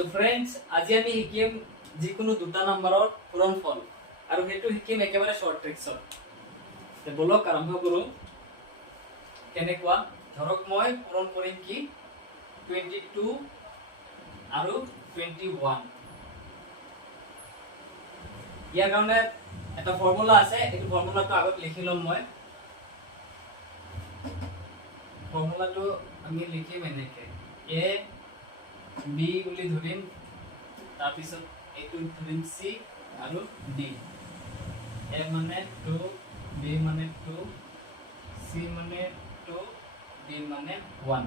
তো ফ্ৰেণ্ডছ আজি আমি শিকিম যিকোনো দুটা নম্বৰৰ পূৰণফল আৰু সেইটো শিকিম একেবাৰে শৰ্ট ট্ৰিক্সত। তে বলক আৰম্ভ কৰো। কেনেকুৱা ধৰক মই পূৰণ কৰিম কি 22 আৰু 21। ইয়াৰ কাৰণে এটা ফৰ্মুলা আছে, এই ফৰ্মুলাটো আগত লিখি লম। মই ফৰ্মুলাটো আমি লিখিম এনেকে a b বুলি ধৰিম, তাৰ পিছত এইটো ধৰিম c আৰু d। a মানে 2, b মানে 2, c মানে 2, d মানে 1।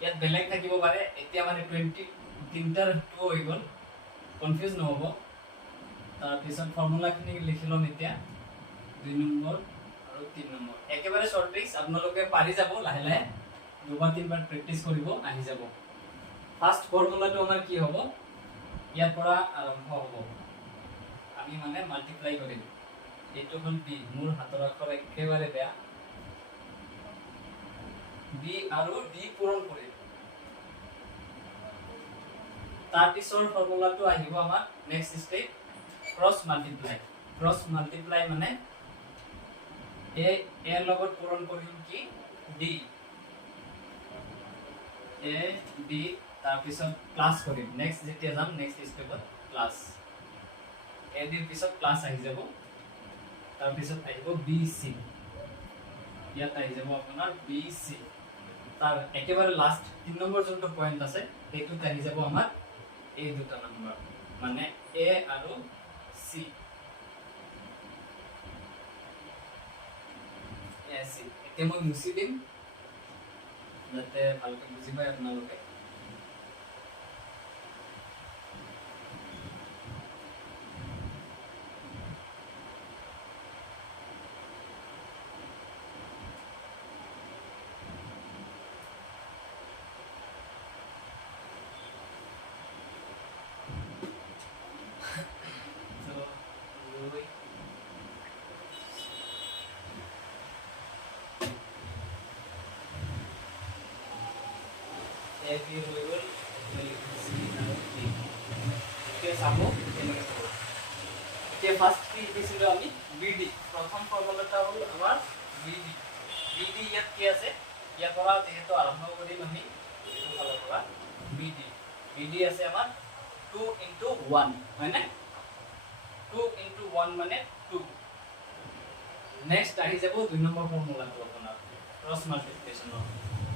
ইয়াত বেলেগ থাকিব পাৰে, এতিয়া মানে 20 তিনটাৰ 2 হৈ গ'ল, কনফিউজ নহব। তাৰ পিছত ফৰ্মুলাখিনি লিখি লম এতিয়া 2 নম্বৰ আৰু 3 নম্বৰ। একেবাৰে শৰ্ট ট্ৰিক্স, আপোনালোকে পাৰি যাব, লাহে লাহে দুবাৰ তিনবাৰ প্ৰেক্টিস কৰিব, আহি যাব। ফাৰ্স্ট ফৰ্মুলাটো আমাৰ কি হ'ব, ইয়াৰ পৰা আৰম্ভ হ'ব। আমি মানে মাল্টিপ্লাই কৰিম। এইটো হ'ল b, মোৰ হাতৰ আখৰ একেবাৰে বেয়া। b আৰু d পূৰণ কৰিম। তাৰ পিছৰ ফৰ্মুলাটো আহিব আমাৰ next step cross multiply. Cross multiply মানে a এৰ লগত পূৰণ কৰিম কি d, a d, তাৰ পিছত প্লাস কৰিম। নেক্সট যেতিয়া যাম নেক্সট স্টেপত প্লাস a d পিছত প্লাস আহি যাব। তাৰ পিছত আহিব b c, ইয়াত আহি যাব আপোনাৰ b c। তাৰ একেবাৰে লাস্ট 3 নম্বৰ যোনটো পয়েন্ট আছে সেইটোত আহি যাব আমাৰ এই দুটা নম্বৰ, মানে a আৰু c। এতিয়া মই মুছি দিম যাতে ভালকে বুজি পায় আপোনালোকে। Every level ফার্স্ট কি দিছিল আমি BD। প্রথম ফর্মুলাটা হল আমার BD। BD ইয়াত কি আছে, ইয়াৰ পৰা যেহেতু আৰম্ভ কৰিম আমি এইটো ফালৰ পৰা BD। BD আছে আমাৰ 2 into 1, হয় না? 2 into 1 মানে 2। নেক্সট আহি যাব 2 নম্বৰ ফৰ্মুলাটো আপোনাৰ ক্ৰস মাল্টিপ্লিকেশনৰ।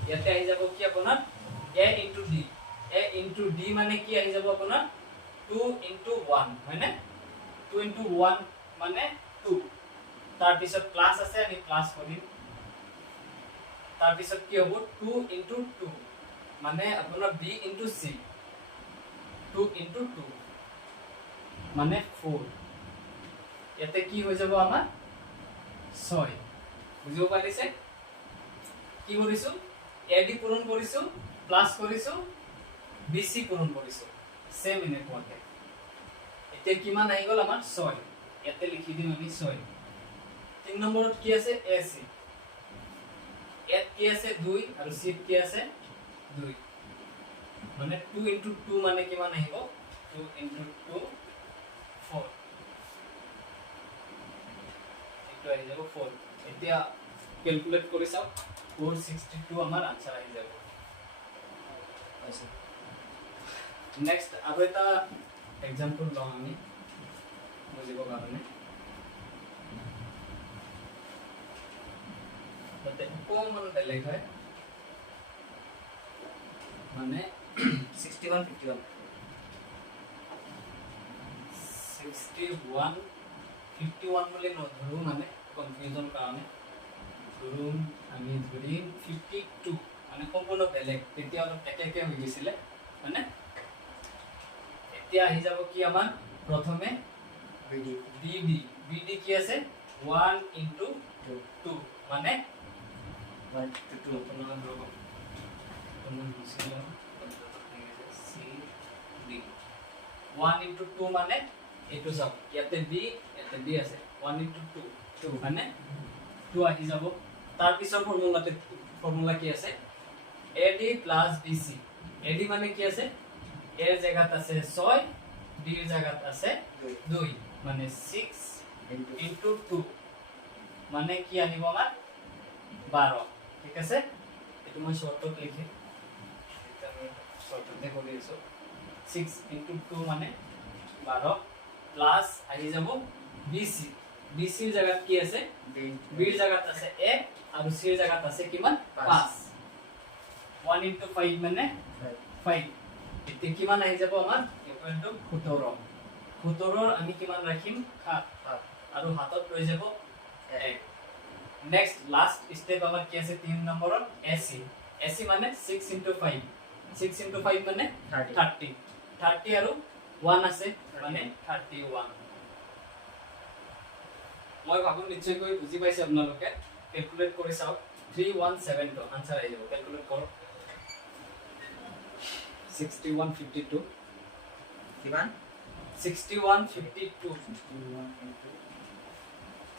ইয়াতে আহি যাব কি আপোনাৰ a into d। a into d মানে কি আহি যাব আপোনাৰ 2 into 1, হয় না? 2 into 1 মানে 2। তাৰ পিছত প্লাস আছে, আমি প্লাস কৰিম। তাৰ পিছত কি হ'ব 2 into 2 মানে আপোনাৰ b into c। 2 into 2 মানে 4। ইয়াতে কি হৈ যাব আমাৰ 6। বুজিব পাৰিছে? কি কৰিছো, ad পূৰণ কৰিছো, প্লাস কৰিছো, bc পূৰণ কৰিছো, সেম এনেকুৱাকে। এতিয়া কিমান আহি গ'ল আমাৰ 6। ইয়াতে লিখি দিম আমি 6। 3 নম্বৰত কি আছে ac। ইয়াত কি আছে 2 আৰু c কি আছে 2, মানে 2 into 2 মানে কিমান আহিব 2 into 2 4। এইটো আহি যাব 4। এতিয়া ক্যালকুলেট কৰি চাও 462 আমাৰ আনসাৰ আহি যাব। আছে নেক্সট আৰু এটা এক্সাম্পল লওঁ আমি বুজিবৰ কাৰণে। তাতে অকণমান বেলেগ হয়, মানে 61 51 61 51 বুলি নধৰো, মানে কনফিউজন কাৰণে ধৰুম আমি ধৰিম 52, মানে সম্পূৰ্ণ বেলেগ। তেতিয়া অলপ একে হৈ গৈছিলে, মানে এতিয়া আহি যাব কি আমাৰ প্ৰথমে BD। BD কি আছে 1 into 2 মানে 1 to 2 আপোনাৰ ৰব আপোনাৰ বুজিলে CD 1 into 2 মানে এইটো যাব, ইয়াতে b ইয়াতে d আছে, 1 into 2 মানে 2 আহি যাব। তাৰ পিছৰ ফৰ্মুলা কি আছে AD plus BC। AD মানে কি আছে এর জায়গাত আছে 6 বি এর জায়গাত আছে 2 মানে 6 into 2 মানে কি আনিব আমার 12 ঠিক আছে এটো মই শর্টত লিখি এটা আমি শর্টতে কৰি আছো 6 into 2 মানে 12 প্লাস আহি যাব বিসি বিসি এর জায়গাত কি আছে বি এর জায়গাত আছে 1 আর সি এর জায়গাত আছে কিমান 5 1 into 5 মানে 5 এতে কিমান আহি যাব আমার ইকুয়াল টু 17 17 আমি কিমান রাখিম 7 আৰু হাতত লৈ যাব 1 নেক্সট লাস্ট স্টেপ আমার কি আছে 3 নম্বরত এসি এসি মানে 6 into 5 6 into 5 মানে 30 30 আৰু 1 আছে মানে 31 মই ভাবো নিশ্চয় কৈ বুজি পাইছে আপোনালোকে ক্যালকুলেট কৰি চাওক 3172 आंसर আহি যাব ক্যালকুলেট কৰক 6152 কিমান 6152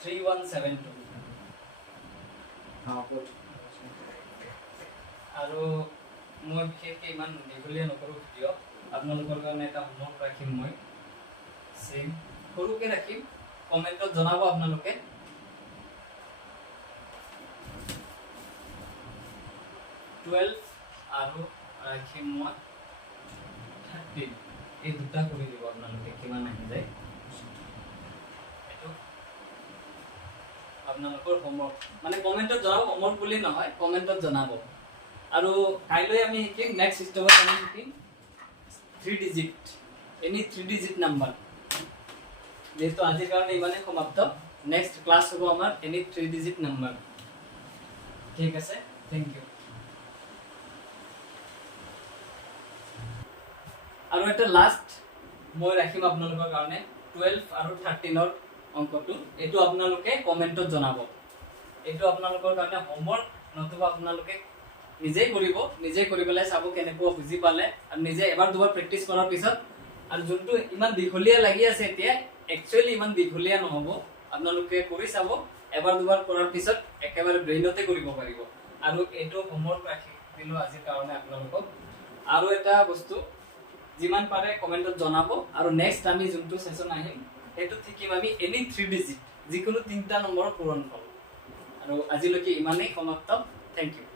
3172 আৰু মই বিশেষকৈ ইমান দীঘলীয়া নকৰোঁ ভিডিঅ' আপোনালোকৰ কাৰণে এটা হোমৱৰ্ক ৰাখিম মই সেম সৰুকৈ ৰাখিম কমেণ্টত জনাব আপোনালোকে 12 আৰু ৰাখিম মই 13 এই দুটা কৰি দিব আপোনালোকে কিমান আহি যায় এটো আপোনালোকৰ হোমৱৰ্ক মানে কমেণ্টত জনাব হোমৱৰ্ক বুলি নহয় কমেণ্টত জনাব আৰু কাইলৈ আমি শিকিম নেক্সট সিস্টেমত আমি শিকিম 3 ডিজিট এনি 3 ডিজিট নাম্বাৰ যেহেতু আজিৰ কাৰণে ইমানে সমাপ্ত নেক্সট ক্লাস হ'ব আমাৰ এনি 3 ডিজিট নাম্বাৰ ঠিক আছে থ্যাংক ইউ আৰু এটা লাস্ট মই ৰাখিম আপোনালোকৰ কাৰণে 12 আৰু 13 ৰ অংকটো এটো আপোনালোকে কমেন্টত জনাব এটো আপোনালোকৰ কাৰণে হোমৱৰ্ক নতুবা আপোনালোকে নিজে কৰিব নিজে কৰিবলে চাব কেনেকৈ বুজি পালে আৰু নিজে এবাৰ দুবাৰ প্ৰেক্টিস কৰাৰ পিছত আৰু যোনটো ইমান দীঘলীয়া লাগি আছে এতিয়া একচুয়ালি ইমান দীঘলীয়া নহব আপোনালোকে কৰি চাব এবাৰ দুবাৰ কৰাৰ পিছত একেবাৰে ব্ৰেইনতে কৰিব পাৰিব আৰু এটো হোমৱৰ্ক ৰাখি দিলো আজিৰ কাৰণে আপোনালোকক আৰু এটা বস্তু যিমান পাৰে কমেন্টত জনাব আৰু নেক্সট আমি যোনটো সেশন আহিম এটো ঠিকিম আমি এনি 3 ডিজিট যিকোনো তিনটা নম্বৰ পূৰণ কৰব আৰু আজিলৈকে ইমানেই সমাপ্ত থ্যাংক ইউ